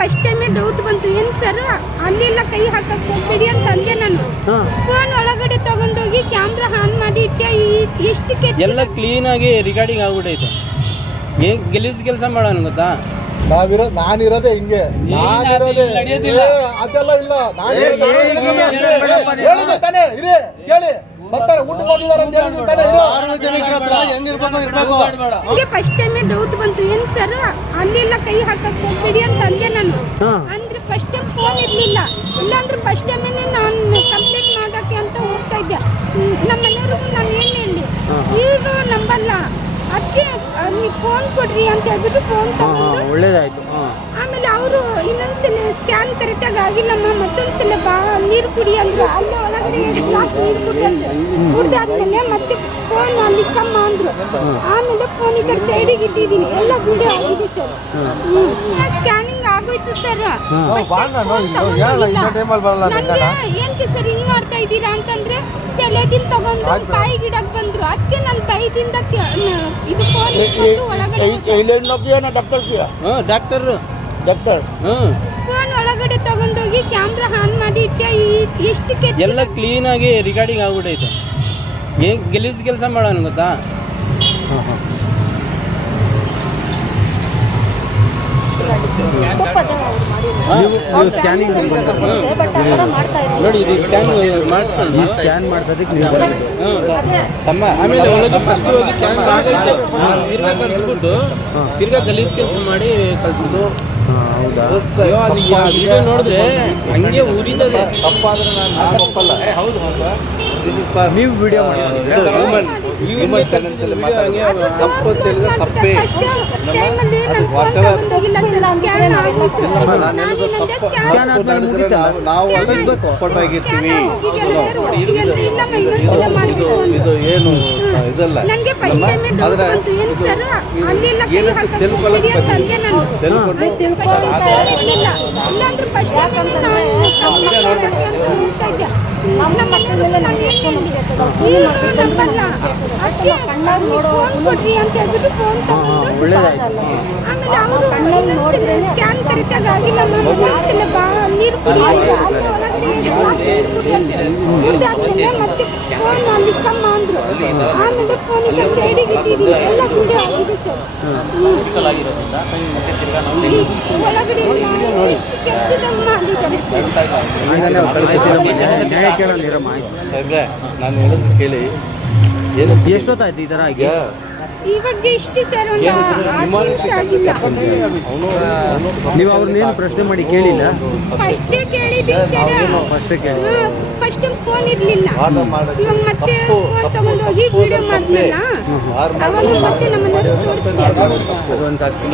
First ಟೈಮೇ doubt ಬಂತು ಏನು ಸರ್ ಅಲ್ಲೆಲ್ಲ ಕೈ ಹಾಕಕ್ ಹೋಗ್ಬೇಡಿ ಅಂತ ಅಂದೆ ನಾನು ಫೋನ್ ಒಳಗಡೆ ತಗೊಂಡೋಗಿ ಕ್ಯಾಮ್ರಾ ಆನ್ ಮಾಡಿ ಇಟ್ಟೆ ಇಷ್ಟಕ್ಕೆ ಎಷ್ಟು ಕೆಟ್ಟ ಎಲ್ಲ ಕ್ಲೀನಾಗಿ ರಿಗಾರ್ಡಿಂಗ್ ಆಗ್ಬಿಟ್ಟೈತೆ ಏನ್ ಗೆಲಿಸ್ ಕೆಲಸ ಮಾಡೋಣ ಗೊತ್ತಾ ನಾವಿರೋ ನಾನಿರೋದೇ ಹಿಂಗೆ ನಾನಿರೋದೇ ಅದೆಲ್ಲ ಇಲ್ಲ ನಾನು ಬರ್ತಾರೆ ಊಟಕ್ಕೆ ಹೋಗಿದಾರೆ ಅಂತ. ನನಗೆ ಫಸ್ಟ್ ಟೈಮೇ ಡೌಟ್ ಬಂತು ಏನು ಸರ್ ಅಲ್ಲೆಲ್ಲ ಕೈ ಹಾಕಕ್ ಹೋಗ್ಬೇಡಿ ಅಂತ ಅಂದೆ ನಾನು. ಅಂದ್ರೆ ಫಸ್ಟ್ ಟೈಮ್ ಫೋನ್ ಇರಲಿಲ್ಲ. ಇಲ್ಲಾಂದ್ರೆ ಫಸ್ಟ್ ಟೈಮೇನೆ ನಾನು ಕಂಪ್ಲೇಂಟ್ ಮಾಡೋಕೆ ಅಂತ ಹೋಗ್ತಾ ಇದ್ದೆ. ನಮ್ಮ ಮನೆಯವ್ರಿಗೂ ನಾನು ಏನು ಹೇಳಿ ಇವರು ನಂಬಲ್ಲ. ಅದಕ್ಕೆ ನೀವು ಫೋನ್ ಕೊಡ್ರಿ ಅಂತ ಹೇಳ್ಬಿಟ್ಟು ಫೋನ್ ತಗೊಂಡು. ಒಳ್ಳೇದಾಯ್ತು. ಆಮೇಲೆ ಅವರು ಇನ್ನೊಂದ್ಸಲ ಸ್ಕ್ಯಾನ್ ಕರೆಕ್ಟಾಗಿ ಆಗಿಲ್ಲಮ್ಮ ಮತ್ತೊಂದ್ಸಲ ಬಾ ನೀರು ಕುಡಿ ಅಂದ್ರು. ಅಲ್ಲೇ ಒಳಗಡೆ ಎರಡು ಗ್ಲಾಸ್ ನೀರು ಕುಡಿಯ ಕುಡ್ದಾದ್ಮೇಲೆ ಮತ್ತೆ ಫೋನ್ ಅಲ್ಲಿ ಕಮ್ಮ ಅಂದ್ರು. ಆಮೇಲೆ ಫೋನ್ ಈ ಕಡೆ ಸೈಡಿಗೆ ಇಟ್ಟಿದ್ದೀನಿ. ಎಲ್ಲ ವಿಡಿಯೋ ಆಗಿದೆ ಸರ್ ಸ್ಕ್ಯಾನಿಂಗ್ ಆಗೋಯ್ತು ಸರ್ ಏನಕ್ಕೆ ಸರ್ ಹಿಂಗ್ ಮಾಡ್ತಾ ಇದ್ದೀರಾ ಅಂತಂದ್ರೆ ತಲೆದಿನ ತಗೊಂಡು ಕಾಯಿ ಗಿಡಕ್ ಬಂದ್ರು. ಅದಕ್ಕೆ ನನ್ನ ಕೈದಿಂದ ಇದು ಫೋನ್ ಒಳಗಡೆ ಡಾಕ್ಟರ್ ಡಾಕ್ಟರ್ ಡಾಕ್ಟರ್ ಹ್ಞೂ. ಫೋನ್ ಒಳಗಡೆ ತಗೊಂಡೋಗಿ ಕ್ಯಾಮ್ರಾ ಆನ್ ಮಾಡಿ ಇಟ್ಟೆ ಈ- ಎಷ್ಟು ಕೆಟ್ಟ ಎಲ್ಲ ಕ್ಲೀನಾಗಿ ರಿಗಾರ್ಡಿಂಗ್ ಆಗ್ಬಿಟ್ಟೈತೆ ಏನ್ ಗಲೀಜ್ ಕೆಲಸ ಮಾಡೋಣ ಗೊತ್ತಾ? ಹಾಂ. ಹಾಂ ನೀವು ಸ್ಕ್ಯಾನಿಂಗ್ ನೋಡಿ ಇದು ಸ್ಕ್ಯಾನ್ ಮಾಡಿಸ್ಕೊಂಡು. ಈ ಸ್ಕ್ಯಾನ್ ಮಾಡ್ಸೋದಕ್ಕೆ ನೀವು ಬರಬೇಕು ತಮ್ಮ ಆಮೇಲೆ ಒಳಗೆ ಫಸ್ಟ್ ಹೋಗಿ ಕ್ಯಾನ್ ಆಗೈತೆ ತಿರ್ಗಾ ಕಳ್ಸ್ಬಿಟ್ಟು ತಿರ್ಗಾ ಗಲೀಜು ಕೆಲಸ ಮಾಡಿ ಕಳ್ಸ್ಬಿಟ್ಟು ಹೌದಾ? ಅಯ್ಯೋ ಅದು ಯಾ ವಿಡಿಯೋ ನೋಡಿದ್ರೆ ಹಂಗೆ ಉರಿತದೆ ತಪ್ಪಾದ್ರೆ ನಾನು ನೀವು ವಿಡಿಯೋ ಮಾತಾಡೋದು ತಪ್ಪು ನಾವು ಆಗಿರ್ತೀವಿ ಇದು ಏನು ಇದಲ್ಲ? ಆದ್ರೆ ಏನಂತ ತಿಳ್ಕೊಳ್ಳೋಕೆ ತಿಳ್ಕೊಂಡು ಮತ್ತೆ ಫೋನ್ ಅಲ್ಲಿ ಕಮ್ಮ ಅಂದ್ರು ಆಮೇಲೆ ಫೋನ್ ಈ ಕಡೆ ಸೈಡಿಗೆ ಇಟ್ಟಿದ್ದೀನಿ ಎಲ್ಲ ಕೂಡ ಆಗಿದೆ ಸರ್ ಒಳಗಡೆ ಎಲ್ಲ ಎಷ್ಟು ಕೆಟ್ಟದಂಗೆ ಮಾಡಿದ್ದಾರೆ ಸರ್ ನ್ಯಾಯ ನ್ಯಾಯ ಕೇಳೋಣ ಇರಮ್ಮ ಆಯ್ತು ಸಾಹೇಬ್ರೆ ನಾನು ಹೇಳೋದು ಕೇಳಿ. ಏನು ಎಷ್ಟೊತ್ತಾಯ್ತು ಈ ಥರ ಆಗಿ? ಈಗ ಇವಾಗ ಜಸ್ಟ್ ಸರ್ ಒಂದು ಆರು ನಿಮಿಷ ಆಗಿಲ್ಲ. ಅವನು ಅವನು ನೀವು ಅವ್ರನ್ನೇನು ಪ್ರಶ್ನೆ ಮಾಡಿ ಕೇಳಿಲ್ಲ? ಫಸ್ಟೇ ಕೇಳಿದ್ದೀನಿ ಸರ್ ಫಸ್ಟೇ ಕೇಳಿ ಫಸ್ಟ್ ಫೋನ್ ಇರಲಿಲ್ಲ. ಇವಾಗ ಮತ್ತೆ ತಪ್ಪು ಫೋನ್ ತಪ್ಪು ತಗೊಂಡು ಹೋಗಿ ವಿಡಿಯೋ. ಮಾಡಿದ್ನಲ್ಲ ಅವಾಗ ಮತ್ತೆ ನಮ್ಮ ಮನೆಯವ್ರಿಗೆ ತೋರಿಸ್ದೆ ಅದು ಒಂದು ಸಾಕು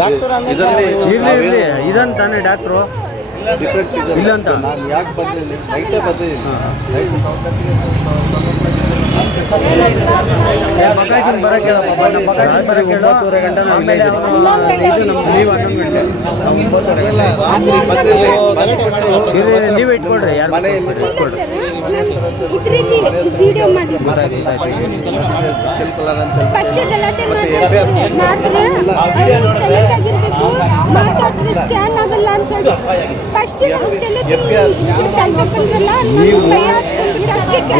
ಡಾಕ್ಟರ್ ಅಂದ್ರೆ ಇದರಲ್ಲಿ ಇರ್ಲಿ ಇರ್ಲಿ. ಇದನ್ ತಾನೇ ಡಾಕ್ಟ್ರು. ಡಿಫ್ರೆಂಟ್ ಇಲ್ಲ ಅಂತ. ನಾನು ಯಾಕೆ ಬಂದಿದ್ದೀನಿ ನೈಟೇ ಬಂದಿದ್ದೀನಿ ನೈಟ್ ಬಕಾಯಿಸಿನ ಬರ ಕೇಳಪ್ಪ. ಬನ್ನ ಬಕಾಯಿಸಿನ ಬರ ಕೇಳು. ಆಮೇಲೆ ಇದು. ನಮ್ಮ ನೀವು ಹನ್ನೊಂದು ಗಂಟೆ. ರಾತ್ರಿ ಬಂದಿದ್ದೀನಿ ನೀವೇ ಇಟ್ಕೊಳ್ರಿ. ಯಾರು ಮನೆಯಲ್ಲಿ. ಇಲ್ಲ ಸ್ಕ್ಯಾನ್ ಆಗಲ್ಲ ಅಂತ ಹೇಳಿ. ಫಸ್ಟ್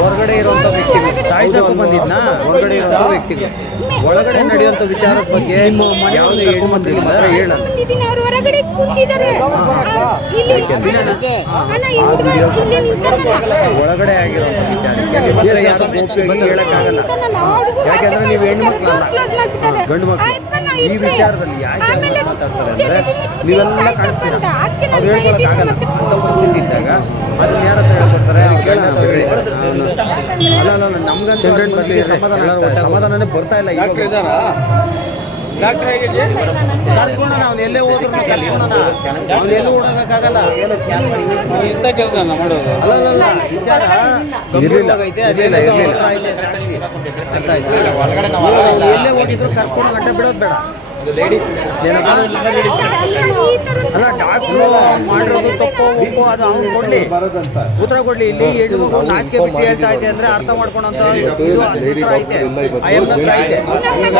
ಹೊರಗಡೆ ಇರುವಂತ ವ್ಯಕ್ತಿ ಸಾಯಿಸಕ್ಕೂ ಬಂದಿದ್ನಾ? ಹೊರಗಡೆ ಇರುವಂತ ವ್ಯಕ್ತಿಗಳು. ಒಳಗಡೆ ನಡೆಯುವಂತ ವಿಚಾರದ ಬಗ್ಗೆ ನಿಮ್ಮ ಯಾವುದೇ ಕರ್ಕೊಂಡ್ ಅವ್ರು ಹೊರಗಡೆ ಕೂತಿದ್ದಾರೆ. ಇಲ್ಲಿ ಅಣ್ಣ ಈ ಹುಡುಗ ಇಲ್ಲಿ ನಿಂತಾನಲ್ಲ ಒಳಗಡೆ ಆಗಿರೋ ವಿಚಾರಕ್ಕೆ ಯಾರು ಗೌಪ್ಯವಾಗಿ ಹೇಳಕ್ಕಾಗಲ್ಲ. ನಿಂತಾನಲ್ಲ, ಯಾಕೆಂದ್ರೆ ನೀವು ಮಾಡ್ಬಿಟ್ಟಾರೆ. ಗಂಡು ಮಕ್ಕಳು. ಈ ವಿಚಾರದಲ್ಲಿ ಯಾಕೆ ನೀವೆಲ್ಲ ಕಾಣಿಸ್ತೀರ? ಅವ್ರು ಹೇಳ್ಕೊಳಕ್ಕಾಗಲ್ಲ ಇದ್ದಾಗ ಅದನ್ನ ಯಾರ ಹತ್ರ ಹೇಳ್ಕೊಡ್ತಾರೆ. ಅಲ್ಲ ಅಲ್ಲ ನಮ್ಗಂತೂ. ಸಮಾಧಾನನೇ ಬರ್ತಾ ಇಲ್ಲ ಇವಾಗ. ಡಾಕ್ಟರ್ ಹೇಗಿದೆ ನಾವು ಎಲ್ಲೇ ಹೋದ್ರು ಅವ್ನು ಎಲ್ಲೂ ಓಡೋದಕ್ಕಾಗಲ್ಲ ಇಂಥ ಕೆಲಸ ಮಾಡೋದು. ಅಲ್ಲ ವಿಚಾರ ಗಂಭೀರವಾಗೈತೆ ಐತೆ. ಅರ್ಥ ಆಯ್ತಾ? ಎಲ್ಲೇ ಹೋಗಿದ್ರು ಕರ್ಕೊಂಡು ಗಂಟೆ ಬಿಡೋದು ಬೇಡ. ಅಲ್ಲ ಡಾಕ್ಟ್ರು ಮಾಡಿರೋದು ತಪ್ಪು ಅದು ಅವ್ನು ಕೊಡ್ಲಿ ಉತ್ತರ ಕೊಡ್ಲಿ ಇಲ್ಲಿ ಹೆಣ್ಣು ನಾಚಿಕೆ ಬಿಟ್ಟು ಹೇಳ್ತಾ ಇದೆ ಅಂದ್ರೆ ಅರ್ಥ ಮಾಡ್ಕೊಂಡಂತ ಇದು ಹತ್ರ ಐತೆ ಅಯ್ಯಪ್ಪನ ಹತ್ರ ಐತೆ ಈಗ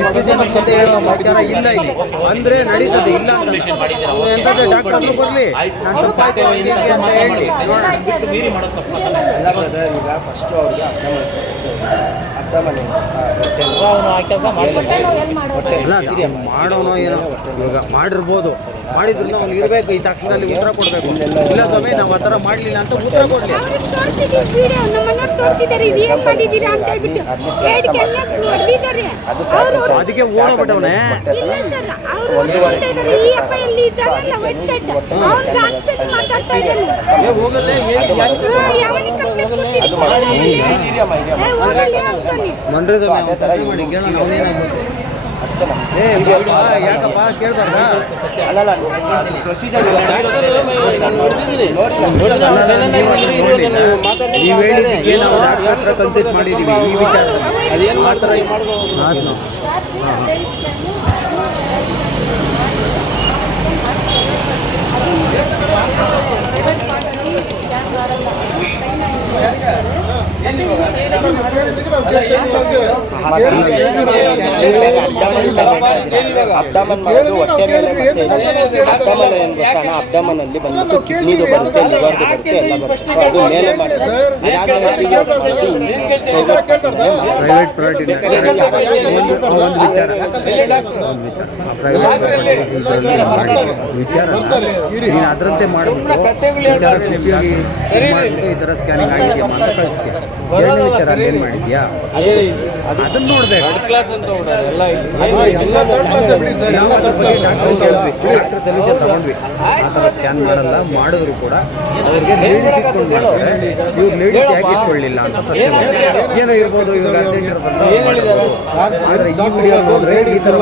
ಇಷ್ಟು ಜನ ಕತೆ ಹೇಳೋ ವಿಚಾರ ಇಲ್ಲ ಇಲ್ಲಿ ಅಂದ್ರೆ ನಡೀತದೆ ಇಲ್ಲ ಅಂತ ಎಂತದ್ದು ಡಾಕ್ಟರ್ ಬರ್ಲಿ ನಾನು ತಪ್ಪಾಯ್ತು ಹಂಗೆ ಅಂತ ಹೇಳಿ ನೋಡೋಣ ಈಗ ಫಸ್ಟ್ ಅವ್ರಿಗೆ ಅರ್ಧ ಅವನು ಕೆಲಸ ಅದು ಮಾಡೋನೋ ಏನೋ ಇವಾಗ ಮಾಡಿರ್ಬೋದು. ಮಾಡಿದ್ರು ಅವ್ನು ಇರಬೇಕು ಈ ತಕ್ಷಣದಲ್ಲಿ ಉತ್ತರ ಕೊಡಬೇಕು. ಇಲ್ಲ ಸ್ವಾಮಿ ನಾವು ಆ ಥರ ಮಾಡಲಿಲ್ಲ ಅಂತ ಉತ್ತರ ಕೊಡಲಿ. ಅದಕ್ಕೆ ಓಡಬಿಟ್ಟವನೆ ಮಂಡ್ರದ ಅದೇ ಮಾಡಿ ಕೇಳೋಣ ಅವನೇನಾಗ್ಬೇಕು. ಅಷ್ಟೇ ನಮ್ಗೆ ಯಾಕಪ್ಪ? ಕೇಳ್ಬಾರ್ದಾ? ಅಲ್ಲಲ್ಲ ಪ್ರೊಸೀಜರ್ ನಾನು ನೋಡ್ತಿದ್ದೀನಿ ನೋಡಿದ್ರೆ ಅವ್ನು silent ಆಗಿ ಇರು, ಇರು ಅಂತ ನೀವು ಹೇಳಿದ್ದಕ್ಕೆ ನಾವು ಡಾಕ್ಟರ್ ಹತ್ರ ಕನ್ಸಲ್ಟ್ ಮಾಡಿದ್ದೀವಿ ಈ ವಿಚಾರ. ಅದೇನ್ ಮಾಡ್ತಾರೆ? ಈಗ ಮಾಡ್ಬೋದು ಮಾತು ಅಬ್ಡಮನ್ ಮಾಡೋದು ಹೊಟ್ಟೆ ಮೇಲೆ ಅಬ್ಡಮನ್ ಏನ್ ಗೊತ್ತಾನ ಅಬ್ಡಮನ್ ಅಲ್ಲಿ ಬಂದ್ಬಿಟ್ಟು ಕಿಡ್ನಿದು ಬರುತ್ತೆ ಲಿವರ್ದು ಬರುತ್ತೆ ಎಲ್ಲ ಬರುತ್ತೆ ಅದು ಮೇಲೆ ವಿಚಾರ ಅದರಂತೆ ಮಾಡಬೇಕು ಈ ಥರ ಸ್ಕ್ಯಾನಿಂಗ್ ಆಗಿದೆ ಎರಡನೇ ವಿಚಾರ ಏನು ಮಾಡಿದ್ಯಾ? ಅದನ್ನ ನೋಡ್ಬೇಕು ಡಾಕ್ಟರ್ ಸೊಲ್ಯೂಷನ್ ತಗೊಂಡ್ವಿ. ಆ ಥರ ಸ್ಕ್ಯಾನ್ ಮಾಡಲ್ಲ ಮಾಡಿದ್ರು ಕೂಡ. ಅವ್ರಿಗೆ ಲೇಡೀಸ್ ಇಟ್ಕೊಂಡು ಮಾಡ್ತಾರೆ. ಇವ್ರು ಲೇಡೀಸ್ ಯಾಕೆ ಇಟ್ಕೊಳ್ಳಿಲ್ಲ ಅಂತ ಪ್ರಶ್ನೆ. ಏನೋ ಇರ್ಬೋದು ಇವಾಗ ಹದಿನೆಂಟರ ಆದ್ರೆ ಈ ವಿಡಿಯೋ ನೋಡಿದ್ರೆ ಈ ಥರ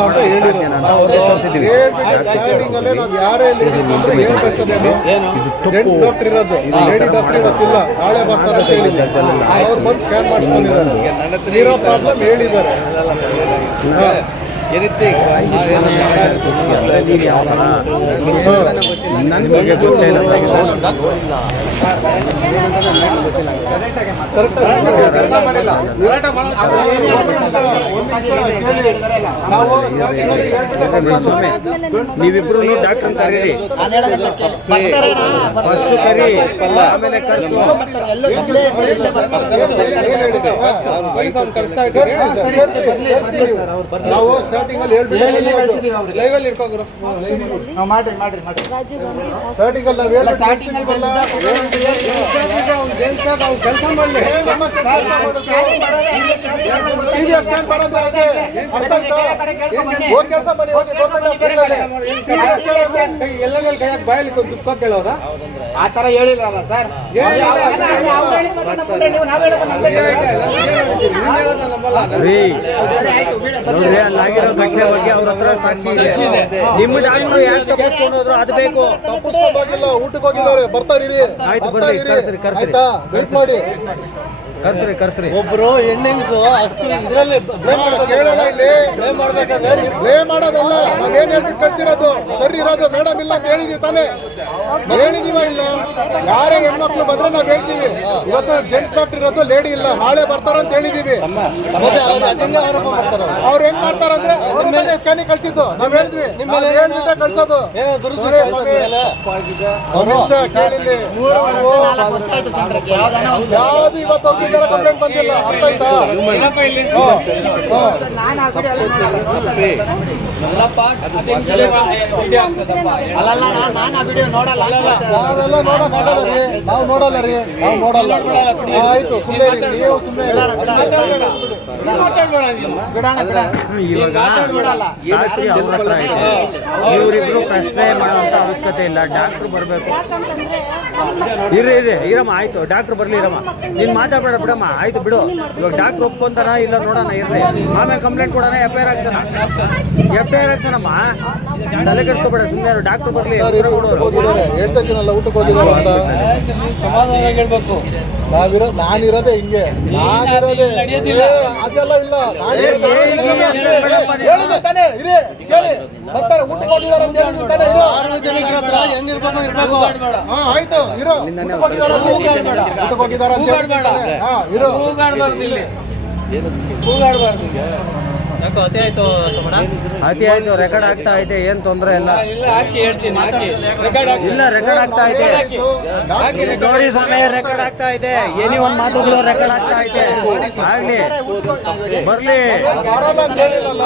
ಇವತ್ತಿಲ್ಲ. ನಾಳೆ ಬರ್ತಾರೆ ಅವ್ರು ಬಂದು ಸ್ಕ್ಯಾನ್ ಮಾಡಿಸ್ಕೊಂಡಿದ್ದಾರೆ. ಇರೋ ಪ್ರಾಬ್ಲಮ್ ಹೇಳಿದ್ದಾರೆ. ನೀನು ಯಾವ ಥರ ನನ್ನ ಬಗ್ಗೆ ಗೊತ್ತೇ ಇಲ್ಲ ಸ್ವಾಮಿ ನೀವಿಬ್ರು ಡಾಕ್ಟರ್ ಕರೀರಿ. ಫಸ್ಟ್ ಕರಿ ಆಮೇಲೆ ಕಳಿಸ್ತಾ ಇದ್ದಾರೆ ನಾವು ಸ್ಟಾರ್ಟಿಂಗ್ ಅಲ್ಲಿ ಹೇಳ್ಬಿಟ್ಟು ಲೈವಲ್ಲಿ ಮಾಡ್ರಿ ಸ್ಟಾರ್ಟಿಂಗ್ ಅಲ್ಲಿ ನಾವು ಹೇಳ ಸ್ಟಾರ್ಟಿಂಗ್ ಕೆಲಸ ಮಾಡಲಿ ಎಲ್ಲ ಕೈಯಾಗ ಬಾಯಲ್ಲಿ ದುಃಖ ಕೇಳೋರ ಆ ತರ ಹೇಳಿರಲ್ಲ ಸರ್. ಅಲ್ಲಾಗಿರೋ ಘಟನೆ ಬಗ್ಗೆ ಅವ್ರ ಹತ್ರ ಸಾಕ್ಷಿ ಇದೆ. ನಿಮ್ಮ ಡಾಕ್ಟ್ರು ಯಾಕೆ ತಪ್ಪಿಸ್ಕೊಂಡು ಹೋದ್ರು ಅದು ಬೇಕು. ತಪ್ಪಿಸ್ಕೊಂಡೋಗಿಲ್ಲ ಊಟಕ್ಕೆ ಹೋಗಿದ್ದಾರೆ. ಬರ್ತಾರೀರಿ ಆಯ್ತು, ಬರ್ಲಿ, ಕರ್ಸ್ರಿ, ಕರ್ಸ್ರಿ. ಆಯ್ತಾ? ವೇಟ್ ಮಾಡಿ. ಕರ್ಸ್ರಿ ಕರ್ತ್ರಿ. ಒಬ್ರು ಹೆಣ್ಣೆಂಗ್ಸು ಅಷ್ಟು ಇದರಲ್ಲಿ ಕೇಳೋಣ ಇಲ್ಲಿ. ಪ್ಲೇ ಮಾಡೋದಲ್ಲ. ನಾವೇನ್ ಹೇಳ್ಬಿಟ್ಟು ಕಳ್ಸಿರೋದು? ಸರಿ ಇರೋದು ಮೇಡಮ್ ಇಲ್ಲ ಅಂತ ಹೇಳಿದೀವಿ ತಾನೇ. ಹೇಳಿದೀವ ಇಲ್ಲ? ಯಾರೇ ಹೆಣ್ಮಕ್ಳು ಬಂದ್ರೆ ನಾವ್ ಹೇಳ್ತೀವಿ. ಇವತ್ತು ಜೆಂಟ್ಸ್ ಡಾಕ್ಟರ್ ಇರೋದು ಲೇಡಿ ಇಲ್ಲ. ನಾಳೆ ಬರ್ತಾರ ಅಂತ ಹೇಳಿದೀವಿ. ಅವ್ರು. ಹೆಂಗ್ ಮಾಡ್ತಾರಂದ್ರೆ ನಿಮ್ಮ ಮೇಲೆ ಸ್ಕ್ಯಾನಿಂಗ್ ಕಳ್ಸಿದ್ದು. ನಾವ್ ಹೇಳಿದ್ವಿ. ಹೇಳ್ಬಿಟ್ಟೆ ಕಳ್ಸೋದು. ಯಾವ್ದು ಇವತ್ತು ಕಂಪ್ಲೇಂಟ್ ಬಂದಿಲ್ಲ. ಅರ್ಥ ಆಯ್ತಾ? ಹ್ಮ್. ಹ್ಮ್. ನಾವೆಲ್ಲ ನೋಡಕ್ ಆಗಲ್ಲ ರೀ. ನಾವು ನೋಡಲ್ಲ ರೀ. ನಾವು ನೋಡಲ್ಲ. ಆಯ್ತು ಸುಮ್ಮನೆ ರೀ ನೀವು ಇವರಿಬ್ರು ಪ್ರಶ್ನೆ ಮಾಡುವಂತ ಅವಶ್ಯಕತೆ ಇಲ್ಲ. ಡಾಕ್ಟ್ರು ಬರಬೇಕು. ಇರ್ರಿ ಇರ್ರಿ. ಇರಮ್ಮ ಆಯ್ತು. ಡಾಕ್ಟ್ರು ಬರ್ಲಿ ಇರಮ್ಮ ನೀನ್ ಮಾತಾಡ್ಬೇಡ. ಬಿಡಮ್ಮ, ಆಯ್ತು ಬಿಡು. ಇವಾಗ ಡಾಕ್ಟರ್ ಒಪ್ಕೊಂತಾರ ಇಲ್ಲ ನೋಡೋಣ, ಇರ್ಲಿ. ಆಮೇಲೆ ಕಂಪ್ಲೇಂಟ್ ಕೊಡೋಣ, ಎಫ್ ಐ ಆರ್ ಹಾಕ್ಸೋಣ. ಎಫ್ ಐ ಆರ್ ತಲೆ ಕೆಡ್ಸ್ಕೊಬೇಡ ಸುಮ್ಮನೆ ಡಾಕ್ಟರ್ ಬರ್ಲಿ ಹೋಗಿದ್ದಾರೆ ಹೇಳ್ತಾ ಇದ್ದೀನಲ್ಲ ಊಟಕ್ಕೆ ಹೋಗಿದ್ದಾರೆ ಅಂತ ಸಮಾಧಾನವಾಗಿ ಹೇಳ್ಬೇಕು ನಾವಿರೋ ನಾನಿರೋದೆ ಹಿಂಗೆ ನಾನಿರೋದೇ ಅದೆಲ್ಲ ಇಲ್ಲ ನಾನಿರೋದೇ ಏ, ಏ, ಏ, ಅಂತ ಬೇಡಪ್ಪ ನೀನು. ಹೇಳಿದೆ ತಾನೇ ಇರಿ ಕೇಳಿ ಬರ್ತಾರೆ ಊಟಕ್ಕೆ ಹೋಗಿದ್ದಾರೆ ಅಂತ ತಾನೇ ಇರು. ಹಾ ಆಯ್ತು ಇರೋ ಊಟಕ್ಕೆ ಹೋಗಿದಾರ ಅಂತ ಊಟಕ್ಕೆ ಹೋಗಿದಾರ ಅಂತ. ಹಾ ಇರೋ ಅತಿ ಆಯ್ತು ರೆಕಾರ್ಡ್ ಆಗ್ತಾ ಐತೆ ಏನ್ ತೊಂದ್ರೆ ಇಲ್ಲ. ಇಲ್ಲ ರೆಕಾರ್ಡ್ ಆಗ್ತಾ ಐತೆ. ನೋಡಿ ಸ್ವಾಮಿ ರೆಕಾರ್ಡ್ ಆಗ್ತಾ ಐತೆ. ಏನಿ ಒಂದ್ ಮಾತುಗಳು ರೆಕಾರ್ಡ್ ಆಗ್ತಾ ಐತೆ. ಆಗ್ಲಿ. ಬರ್ಲಿ.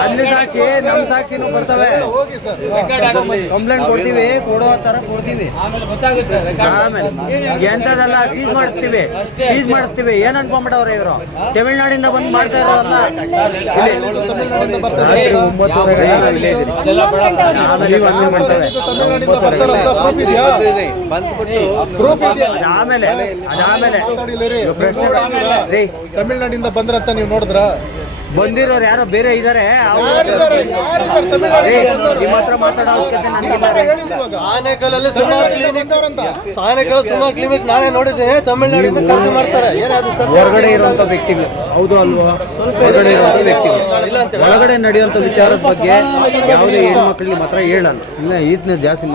ಅಲ್ಲಿ ಸಾಕ್ಷಿ ನಮ್ ಸಾಕ್ಷಿನೂ ಬರ್ತವೆ. ಕಂಪ್ಲೇಂಟ್ ಕೊಡ್ತೀವಿ ಕೊಡೋ ತರ ಕೊಡ್ತೀವಿ. ಆಮೇಲೆ ಎಂತದಲ್ಲ ಸೀಸ್ ಮಾಡ್ತೀವಿ. ಸೀಸ್ ಮಾಡ್ತೀವಿ. ಏನ್ ಅನ್ಕೊಂಡ್ಬಿಟ್ಟವ್ರೆ ಇವರು? ತಮಿಳ್ನಾಡಿಂದ ಬಂದ್ ಮಾಡ್ತಾ ಇರೋದಲ್ಲ ಇಲ್ಲಿ. ತಮಿಳ್ನಾಡಿಂದ ಬರ್ತಾರಂತ ಪ್ರೂಫ್ ಇದೆಯಾ ಪ್ರೂಫ್ ಇದೆಯಾ ತಮಿಳ್ನಾಡಿಂದ ಬಂದ್ರಂತ ನೀವು ನೋಡಿದ್ರ ಬಂದಿರೋರು ಯಾರೋ ಬೇರೆ ಇದಾರೆ? ನಿಮ್ಮ ಹತ್ರ ಮಾತಾಡೋ ಅವಶ್ಯಕತೆ. ಆನೆಕಲ್ಲಲ್ಲಿ ಸುಮಾರು ಕ್ಲಿನಿಕ್ ಬಂದವರಂತ. ಆನೆಕಲ್ ಸುಮಾರು ಕ್ಲಿನಿಕ್ ನಾನೇ ನೋಡಿದ್ದೇನೆ ತಮಿಳ್ನಾಡಿಂದ ಖರ್ಚು ಮಾಡ್ತಾರೆ. ಏನಾದ್ರು ಹೊರಗಡೆ ಇರುವಂತ ವ್ಯಕ್ತಿಗಳು. ಹೌದು ಅಲ್ವಾ? ಹೊರಗಡೆ ಇರುವಂತ ವ್ಯಕ್ತಿಗಳು ಇಲ್ಲ ಅಂತ ಒಳಗಡೆ ನಡೆಯುವಂತ ವಿಚಾರದ ಬಗ್ಗೆ ಯಾವುದೇ ಹೆಣ್ಣು ಮಕ್ಕಳಿಗೆ ಮಾತ್ರ ಹೇಳಲ್ಲ. ಇಲ್ಲ ಈತನ ಜಾಸ್ತಿ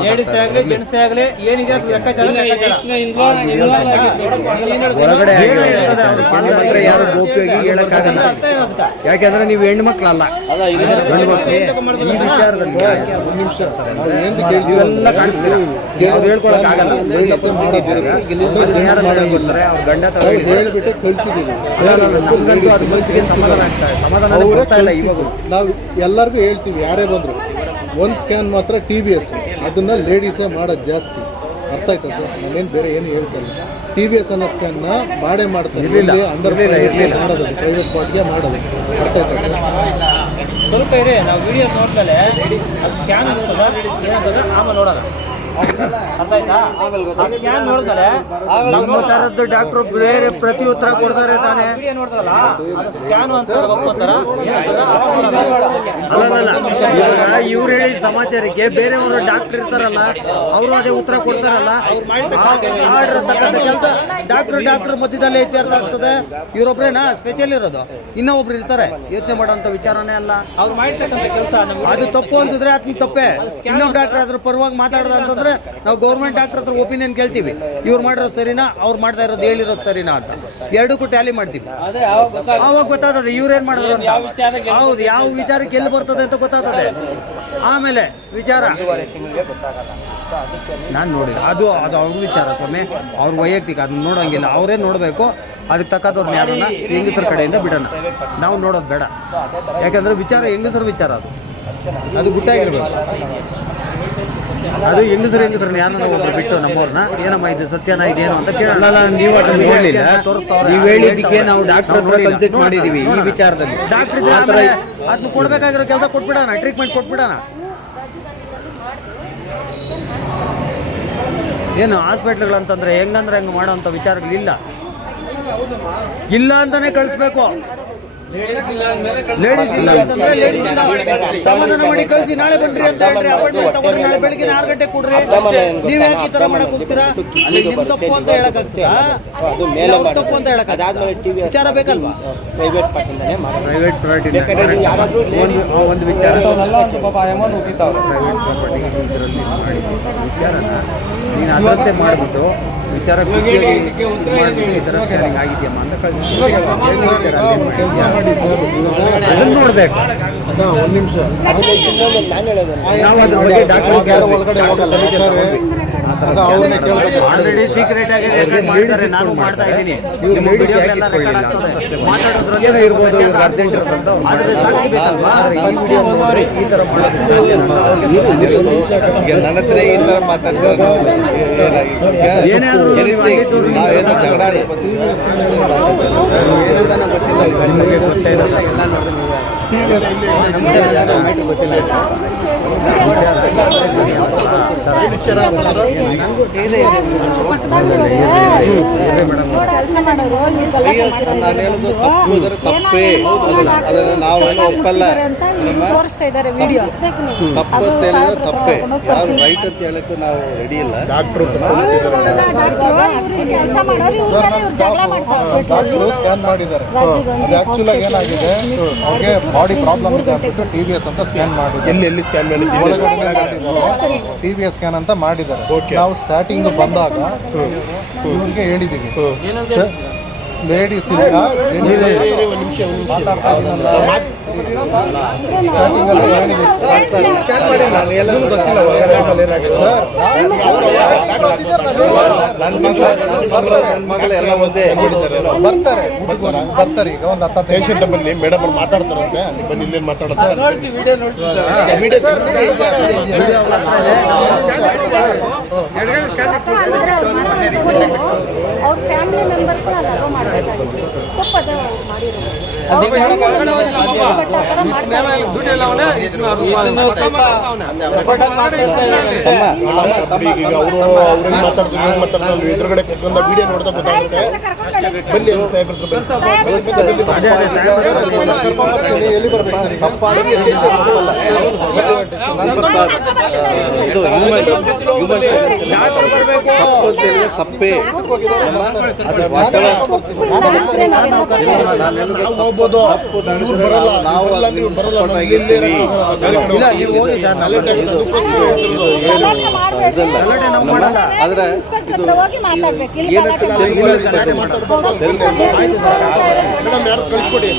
ಹೊರಗಡೆ ಯಾರು ಗೋಪ್ಯವಾಗಿ ಹೇಳಕ್ಕಾಗಲ್ಲ. ಯಾಕೆಂದ್ರೆ ನೀವು ಹೆಣ್ಣು ಗಂಡು ಮಕ್ಳು ಈ ವಿಚಾರದಲ್ಲಿ ಒಂದ್ ನಿಮಿಷ ನಾವು ಏನ್ ಕೇಳ್ತೀವಿ? ಇವೆಲ್ಲ ಕಾಣಿಸ್ತೀರ ಅವ್ರು ಹೇಳ್ಕೊಳಕ್ ಆಗಲ್ಲ. ಯಾರು ಗೊತ್ತಾರೆ ಅವ್ರ ಗಂಡ ತರ ನಾವು ಹೇಳ್ಬಿಟ್ಟೆ ಅಲ್ಲ, ನಮ್ಗಂತೂ ಅದ್ರ ಮನಸ್ಸಿಗೆ ಸಮಾಧಾನ ಆಗ್ತಾ ಇದೆ ಸಮಾಧಾನ ಬರ್ತಾ ಇಲ್ಲ ಇವಾಗ ನಾವು ಎಲ್ಲರಿಗೂ ಹೇಳ್ತೀವಿ ಯಾರೇ ಬಂದ್ರು. ಒಂದು ಸ್ಕ್ಯಾನ್ ಮಾತ್ರ ಟಿ ಬಿ ಎಸ್ ಅದನ್ನ ಲೇಡೀಸೇ ಮಾಡೋದು ಜಾಸ್ತಿ. ಅರ್ಥ ಆಯ್ತಾ ಸರ್? ನಾನೇನು ಬೇರೆ ಏನು ಹೇಳ್ತಲ್ಲ ಟಿ ವಿ ಎಸ್ ಅನ್ನೋ ಸ್ಕ್ಯಾನ್ನ ಮಾಡೇ ಮಾಡ್ತಾರೆ. ಇರ್ಲಿಲ್ಲ, ಇಲ್ಲಿ ಅಂಡರ್. ಮಾಡೋದು ಪ್ರೈವೇಟ್ ಪಾರ್ಟಿಗೆ ಮಾಡೋದು. ಸ್ವಲ್ಪ ಇರಿ ನಾವು ವಿಡಿಯೋ ನೋಡ್ಮೇಲೆ ಅದು ಸ್ಕ್ಯಾನ್ ಆಗ್ತದ ಏನಾಗ್ತದ ಆಮೇಲೆ ನೋಡೋಣ. ನಮ್ಮ ತರದ್ದು ಡಾಕ್ಟ್ರು ಬೇರೆ ಪ್ರತಿ ಉತ್ತರ ಕೊಡ್ತಾರೆ ತಾನೆ. ಇವಾಗ ಇವ್ರು ಹೇಳಿದ ಸಮಾಚಾರಕ್ಕೆ ಬೇರೆಯವರು ಡಾಕ್ಟರ್ ಇರ್ತಾರಲ್ಲ ಅವರು ಅದೇ ಉತ್ತರ ಕೊಡ್ತಾರಲ್ಲ. ಮಾಡಿರತಕ್ಕಂಥ ಕೆಲಸ ಡಾಕ್ಟರ್ ಡಾಕ್ಟರ್ ಮಧ್ಯದಲ್ಲಿ ಇತ್ಯರ್ಥ ಆಗ್ತದೆ ಇವರೊಬ್ರೇನಾ? ಸ್ಪೆಷಲ್ ಇರೋದು. ಇನ್ನೊಬ್ರು ಇರ್ತಾರೆ. ಯೋಚನೆ ಮಾಡೋಂಥ ವಿಚಾರನೇ ಅಲ್ಲ. ಅವ್ರು ಮಾಡಿರ್ತಕ್ಕಂಥ ಕೆಲಸ ಅದು ತಪ್ಪು ಅನ್ಸಿದ್ರೆ ಅದ್ನ ತಪ್ಪೇ. ಇನ್ನೊಬ್ಬ ಡಾಕ್ಟರ್ ಅದ್ರ ಪರವಾಗಿ ಮಾತಾಡ್ದ ಅಂತಂದ್ರೆ ನಾವು ಗೌರ್ಮೆಂಟ್ ಡಾಕ್ಟರ್ ಹತ್ರ ಒಪಿನಿಯನ್ ಕೇಳ್ತೀವಿ. ಇವ್ರು ಮಾಡಿರೋದು ಸರಿನಾ? ಅವ್ರು ಮಾಡ್ತಾ ಇರೋದು ಹೇಳಿರೋದು ಸರಿನಾ ಅಂತ. ಎರಡಕ್ಕೂ ಟ್ಯಾಲಿ ಮಾಡ್ತೀವಿ. ಅವಾಗ ಯಾವಾಗ ಇವ್ರು ಏನ್ ಗೊತ್ತಾಗ್ತದೆ ಇವ್ರೇನ್ ಮಾಡಿದ್ರು ಅಂತ ಹೌದು ಯಾವ ವಿಚಾರಕ್ಕೆ ಎಲ್ಲಿ ಬರ್ತದೆ ಅಂತ ಗೊತ್ತಾಗ್ತದೆ. ಆಮೇಲೆ ವಿಚಾರ. ನಾನು ನೋಡಿ ಅದು ಅದು ಅವ್ರ ವಿಚಾರ ಸ್ವಾಮಿ. ಅವ್ರ ವೈಯಕ್ತಿಕ ಅದನ್ನ ನೋಡೋಂಗಿಲ್ಲ. ಅವರೇ ನೋಡಬೇಕು? ಅದಕ್ಕೆ ತಕ್ಕದವ್ರನ್ನ ಯಾರನ್ನ ಹೆಂಗಸರ ಕಡೆಯಿಂದ ಬಿಡೋಣ. ನಾವು ನೋಡೋದು ಬೇಡ. ಯಾಕಂದ್ರೆ ವಿಚಾರ ಹೆಂಗಸರ ವಿಚಾರ ಅದು. ಅದು ಗುಟ್ಟಾಗಿರ್ಬೇಕು. ಅದು ಹೆಂಗಸರು ಹೆಂಗಸರನ್ನ ಯಾರನ್ನ ಒಬ್ರು ಬಿಟ್ಟು ನಮ್ಮವ್ರನ್ನ? ಏನಮ್ಮ ಇದು ಸತ್ಯನ ಇದೇನು ಅಂತ ಕೇಳಲ್ಲ ನೀವು ಅದನ್ನ ನೋಡ್ಲಿಲ್ಲ? ನೀವು ಹೇಳಿದ್ದಕ್ಕೆ ನಾವು ಡಾಕ್ಟರ್ ಕನ್ಸಲ್ಟ್ ಮಾಡಿದೀವಿ ಈ ವಿಚಾರದಲ್ಲಿ. ಡಾಕ್ಟರ್ ಇದ್ರೆ ಆಮೇಲೆ ಅದನ್ನ ಕೊಡ್ಬೇಕಾಗಿರೋ ಕೆಲಸ ಕೊಟ್ಬಿಡೋಣ ಟ್ರೀಟ್ಮೆಂಟ್ ಕೊಟ್ಬಿಡೋಣ. ಏನು ಹಾಸ್ಪಿಟ್ಲ್ಗಳಂತಂದ್ರೆ ಹೆಂಗಂದ್ರೆ ಹೆಂಗ್ ಮಾಡೋಂಥ ವಿಚಾರಗಳಿಲ್ಲ. ಇಲ್ಲ ಅಂತಾನೆ ಕಳಿಸ್ಬೇಕು. ಸಮಾಧಾನ ಮಾಡಿ ಕಳಿಸಿ ನಾಳೆ ಬನ್ರಿ ಅಂತ ಹೇಳ್ರಿ ಅಪಾಯಿಂಟ್ಮೆಂಟ್ ತಗೊಂಡ್ರಿ ನಾಳೆ ಬೆಳಿಗ್ಗೆ ಆರು ಗಂಟೆ ಕೊಡ್ರಿ ನೀವ್ ಯಾಕೆ ಈ ತರ ಮಾಡಕ್ ಹೋಗ್ತೀರಾ ತಪ್ಪು ಅಂತ ಹೇಳಕ್ ಆಗ್ತೀರಾ ಅದು ಮೇಲೆ ತಪ್ಪು ಅಂತ ಹೇಳಕ್ ಅದಾದ್ಮೇಲೆ ಟಿವಿ ವಿಚಾರ ಬೇಕಲ್ವಾ ಪ್ರೈವೇಟ್ ಪಾರ್ಟಿಂದಾನೇ ಪ್ರೈವೇಟ್ ಪ್ರಾಪರ್ಟಿ ಬೇಕಾದ್ರೆ ನೀವು ಯಾರಾದ್ರೂ ladies ಒಂದು ವಿಚಾರ ಪ್ರೈವೇಟ್ ಪ್ರೈವೇಟ್ ಪ್ರಾಪರ್ಟಿ ಇದರಲ್ಲಿ ಮಾಡಿ ವಿಚಾರನ ನೀನು ಅದರಂತೆ ಮಾಡಿಬಿಟ್ಟು ವಿಚಾರ ಈ ಥರ sharing ಆಗಿದೆಯಮ್ಮ ಅಂತ ಅದನ್ನ ನೋಡ್ಬೇಕು. ಒಂದ್ ನಿಮಿಷ. ನಾನು ಹೇಳೋದಲ್ಲ ನಾವು ಅದ್ರ ಬಗ್ಗೆ ಡಾಕ್ಟರ್ ಒಳಗಡೆ ಆಲ್ರೆಡಿ ಸೀಕ್ರೆಟ್ ಆಗಿ ರೆಕಾರ್ಡ್ ಮಾಡ್ತಾರೆ. ನಾನು ಮಾಡ್ತಾ ಇದ್ದೀನಿ. ನಿಮ್ಮ ವಿಡಿಯೋಗಳೆಲ್ಲ ರೆಕಾರ್ಡ್ ಆಗ್ತದೆ ಮಾತಾಡೋದ್ರಲ್ಲಿ ಇರ್ಬೋದು ಅರ್ಜೆಂಟ್ ಆದ್ರೆ ಸಾಕ್ಷಿ ಬೇಕಲ್ವಾ? ಈ ವಿಡಿಯೋ ಈ ತರ ಮಾಡೋದಕ್ಕೆ ಈಗ ನನ್ನ ಹತ್ರ ಈ ತರ ಮಾತಾಡ್ತಾರೆ ಏನೇ ಆದ್ರೂ ನಾವೇನೋ ಜಗಳ. ನಿಮಗೆ ಎಲ್ಲ ನಾನು ಹೇಳೋದು ತಪ್ಪು ಇದ್ರೆ ತಪ್ಪೇ ಅದನ್ನ ನಾವೇನು ಒಪ್ಪಲ್ಲ ತಪ್ಪು ಅಂತ ಹೇಳಿದ್ರೆ ತಪ್ಪೇ ಯಾರು ರೈಟ್ ಅಂತ ಹೇಳಕ್ಕೆ ನಾವು ರೆಡಿ ಇಲ್ಲ ಡಾಕ್ಟ್ರು ಡಾಕ್ಟ್ರು ಸ್ಕ್ಯಾನ್ ಮಾಡಿದ್ದಾರೆ ಅದು ಆಕ್ಚುಲ್ ಏನಾಗಿದೆ? ಅವ್ರಿಗೆ ಬಾಡಿ ಪ್ರಾಬ್ಲಮ್ ಇದೆ ಅಂದ್ಬಿಟ್ಟು ಟಿ ವಿ ಎಸ್ ಅಂತ ಸ್ಕ್ಯಾನ್ ಮಾಡಿದ್ದಾರೆ. ಎಲ್ಲಿ ಎಲ್ಲಿ ಸ್ಕ್ಯಾನ್ ಮಾಡಿದ್ದೀವಿ ಟಿ ವಿ ಎಸ್ ಸ್ಕ್ಯಾನ್ ಅಂತ ಮಾಡಿದ್ದಾರೆ. ನಾವು ಸ್ಟಾರ್ಟಿಂಗ್ ಬಂದಾಗ ಇವ್ರಿಗೆ ಹೇಳಿದ್ದೀವಿ ಲೇಡೀಸ್ ಇಲ್ಲ ಸರ್ ಮಗಳೆಲ್ಲ ಒಂದೇ ಬರ್ತಾರೆ. ಬರ್ತಾರೆ. ಈಗ ಒಂದು ಹತ್ತು ಪೇಷಂಟ್ ಬನ್ನಿ ಮೇಡಮ್ ಅವ್ರು ಮಾತಾಡ್ತಾರಂತೆ. ಅಲ್ಲಿ ಬನ್ನಿ ಇಲ್ಲೇನು ಮಾತಾಡೋದು? ಅವ್ರ ಫ್ಯಾಮಿಲಿ ಮೆಂಬರ್ಸ್ ಅಲೋ ಮಾಡಬೇಕಾಗಿತ್ತು. ತಪ್ಪದ ಮಾಡಿರೋದು. ಅವರು ಅವ್ರಿಗೆ ಮಾತಾಡ್ತಾರೆ ಇವ್ರಿಗೆ ಮಾತಾಡ್ತಾರೆ ಅಲ್ಲಿ ಎದುರುಗಡೆ ಕುತ್ಕೊಂಡ ವಿಡಿಯೋ ನೋಡ್ತಾ ಗೊತ್ತಾಗುತ್ತೆ ಬನ್ನಿ ಸಾಹೇಬ್ರ ಎಲ್ಲಿ ಬರ್ಬೇಕು ಸರ್ ತಪ್ಪು ಅಂತ ಹೋಗ್ಬೋದು ಇವ್ರು ಬರಲ್ಲ ನಾವು ಬರಲ್ಲ ನೀವು ಬರಲ್ಲ ಇಲ್ಲೇ ಇಲ್ಲ ನೀವು ಹೋಗಿ ಸರ್ ನಾವು ಗಲಾಟೆ ಆಗುತ್ತೆ, ಅದಕ್ಕೋಸ್ಕರ ಹೇಳ್ತಿರೋದು. ಗಲಾಟೆ ನಾವು ಮಾಡಲ್ಲ ಆದ್ರೆ ಹೋಗಿ ಮಾತಾಡ್ಬೇಕು ಇಲ್ಲಿ ಗಲಾಟೆ ಬರೋಕ್ಕಿಲ್ಲ ಯಾರು ಕಳಿಸ್ಕೊಡಿ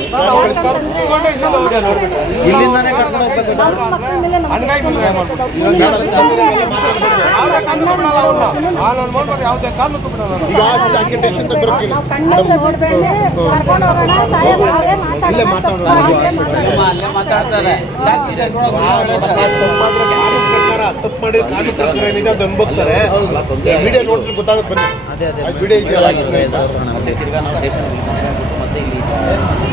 ಕರ್ಕೊಂಡು ಅವರೇ ಇಲ್ಲೇ ಮಾತಾಡ್ತಾರೆ. ತಪ್ಪು ಮಾಡಿ ಕಾನೂನು ಪ್ರಕಾರ ಏನಿದೆ ಅದು ವಿಡಿಯೋ ನೋಡಿದ್ರೆ ಗೊತ್ತಾಗುತ್ತೆ ಬನ್ನಿ ವಿಡಿಯೋ ಇದೆಯಲ್ಲ ಮತ್ತೆ